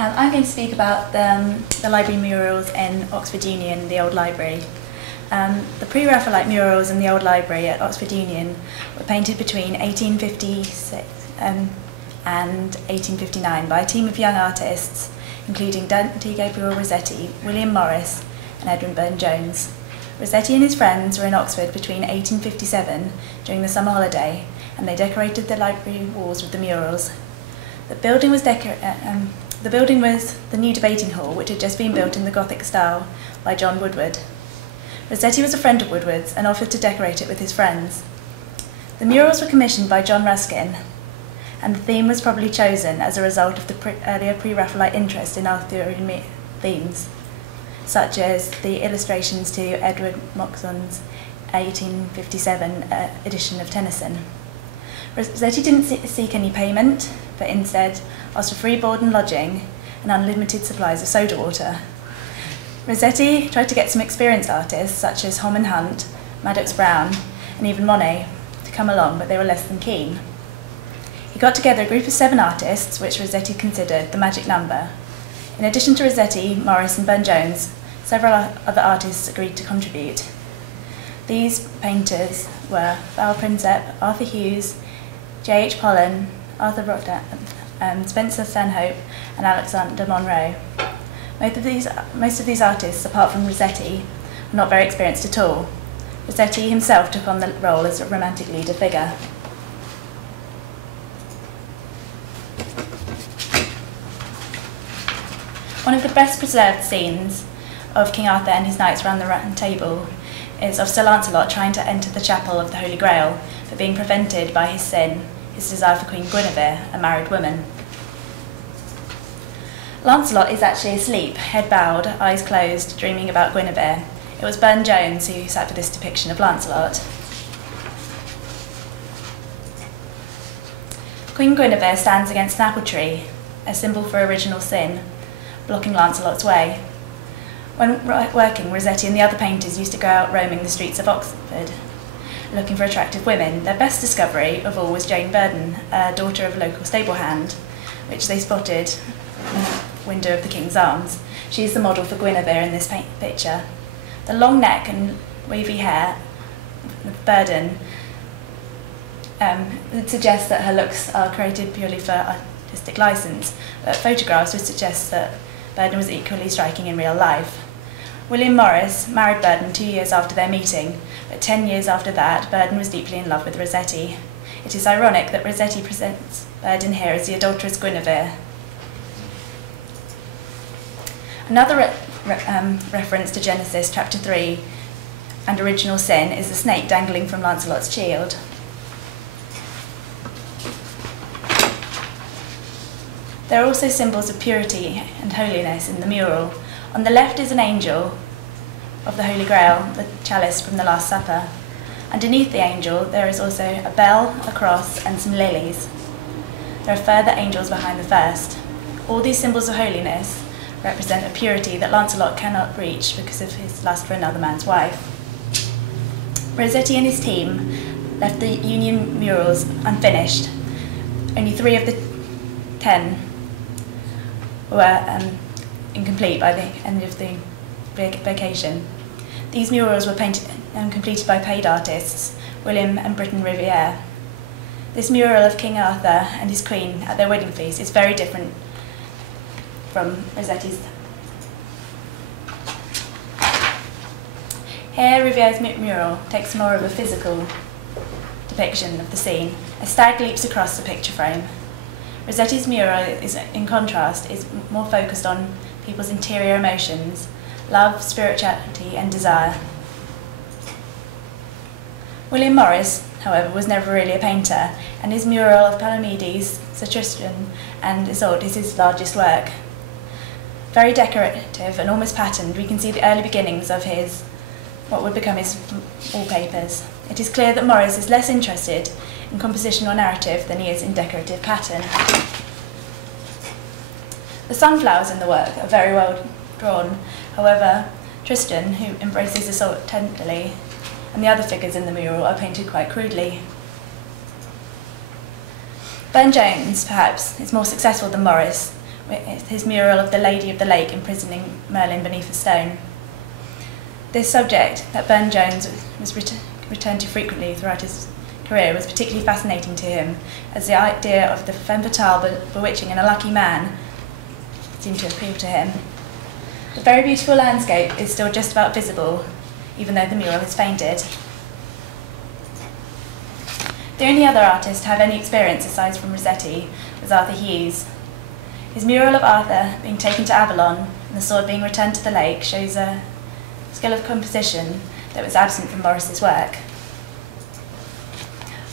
I'm going to speak about the library murals in Oxford Union, the old library. The pre-Raphaelite murals in the old library at Oxford Union were painted between 1856 and 1859 by a team of young artists, including Dante Gabriel Rossetti, William Morris and Edwin Burne-Jones. Rossetti and his friends were in Oxford between 1857 during the summer holiday, and they decorated the library walls with the murals. The building was the new debating hall, which had just been built in the Gothic style by John Woodward. Rossetti was a friend of Woodward's and offered to decorate it with his friends. The murals were commissioned by John Ruskin, and the theme was probably chosen as a result of the earlier pre-Raphaelite interest in Arthurian themes, such as the illustrations to Edward Moxon's 1857 edition of Tennyson. Rossetti didn't seek any payment, but instead asked for free board and lodging and unlimited supplies of soda water. Rossetti tried to get some experienced artists, such as Holman Hunt, Madox Brown, and even Monet, to come along, but they were less than keen. He got together a group of 7 artists, which Rossetti considered the magic number. In addition to Rossetti, Morris and Burne-Jones, several other artists agreed to contribute. These painters were Val Prinsep, Arthur Hughes, J.H. Pollen, Arthur Rockdale, Spencer Stanhope, and Alexander Monroe. Most of these artists, apart from Rossetti, were not very experienced at all. Rossetti himself took on the role as a romantic leader figure. One of the best preserved scenes of King Arthur and his knights round the Round Table is of Sir Lancelot trying to enter the chapel of the Holy Grail, but being prevented by his sin, his desire for Queen Guinevere, a married woman. Lancelot is actually asleep, head bowed, eyes closed, dreaming about Guinevere. It was Burne-Jones who sat for this depiction of Lancelot. Queen Guinevere stands against an apple tree, a symbol for original sin, blocking Lancelot's way. When working, Rossetti and the other painters used to go out roaming the streets of Oxford, looking for attractive women. Their best discovery of all was Jane Burden, a daughter of a local stable hand, which they spotted in the window of the King's Arms. She is the model for Guinevere in this picture. The long neck and wavy hair of Burden would suggest that her looks are created purely for artistic license, but photographs would suggest that Burden was equally striking in real life. William Morris married Burden 2 years after their meeting, but 10 years after that, Burden was deeply in love with Rossetti. It is ironic that Rossetti presents Burden here as the adulterous Guinevere. Another reference to Genesis chapter 3 and original sin is the snake dangling from Lancelot's shield. There are also symbols of purity and holiness in the mural. On the left is an angel of the Holy Grail, the chalice from the Last Supper. Underneath the angel there is also a bell, a cross and some lilies. There are further angels behind the first. All these symbols of holiness represent a purity that Lancelot cannot reach because of his lust for another man's wife. Rossetti and his team left the Union murals unfinished. Only 3 of the 10 were incomplete by the end of the vacation. These murals were painted and completed by paid artists, William and Britton Riviere. This mural of King Arthur and his queen at their wedding feast is very different from Rossetti's. Here, Riviere's mural takes more of a physical depiction of the scene. A stag leaps across the picture frame. Rossetti's mural, in contrast, is more focused on people's interior emotions, love, spirituality and desire. William Morris, however, was never really a painter, and his mural of Palamedes, Sir Tristram and Isolde is his largest work. Very decorative and almost patterned, we can see the early beginnings of what would become his wallpapers. It is clear that Morris is less interested in composition or narrative than he is in decorative pattern. The sunflowers in the work are very well drawn. However, Tristan, who embraces Isolde tenderly, and the other figures in the mural are painted quite crudely. Burne-Jones, perhaps, is more successful than Morris, with his mural of the Lady of the Lake imprisoning Merlin beneath a stone. This subject, that Burne-Jones was returned to frequently throughout his career, was particularly fascinating to him, as the idea of the femme fatale bewitching and a lucky man seemed to appeal to him. The very beautiful landscape is still just about visible, even though the mural is painted. The only other artist to have any experience aside from Rossetti was Arthur Hughes. His mural of Arthur being taken to Avalon and the sword being returned to the lake shows a skill of composition that was absent from Morris's work.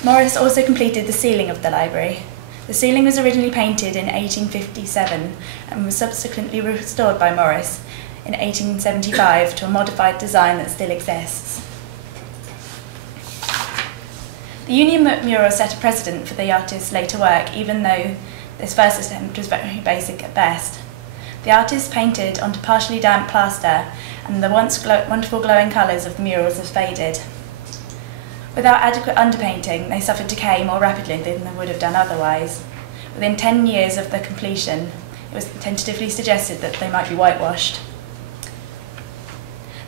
Morris also completed the ceiling of the library. The ceiling was originally painted in 1857 and was subsequently restored by Morris in 1875 to a modified design that still exists. The Union mural set a precedent for the artist's later work, even though this first attempt was very basic at best. The artist painted onto partially damp plaster, and the once wonderful glowing colours of the murals have faded. Without adequate underpainting, they suffered decay more rapidly than they would have done otherwise. Within 10 years of the completion, it was tentatively suggested that they might be whitewashed.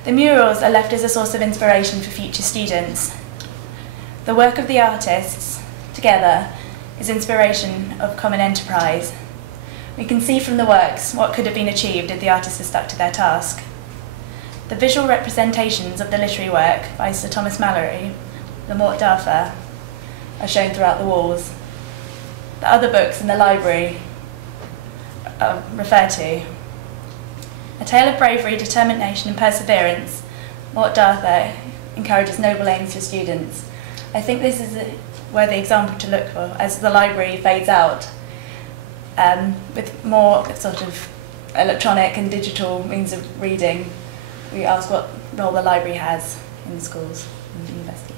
The murals are left as a source of inspiration for future students. The work of the artists, together, is inspiration of common enterprise. We can see from the works what could have been achieved if the artists had stuck to their task. The visual representations of the literary work by Sir Thomas Malory, the Morte d'Arthur, are shown throughout the walls. The other books in the library are referred to. A tale of bravery, determination and perseverance, Morte d'Arthur encourages noble aims for students. I think this is a worthy example to look for as the library fades out, with more sort of electronic and digital means of reading. We ask what role the library has in the schools and universities.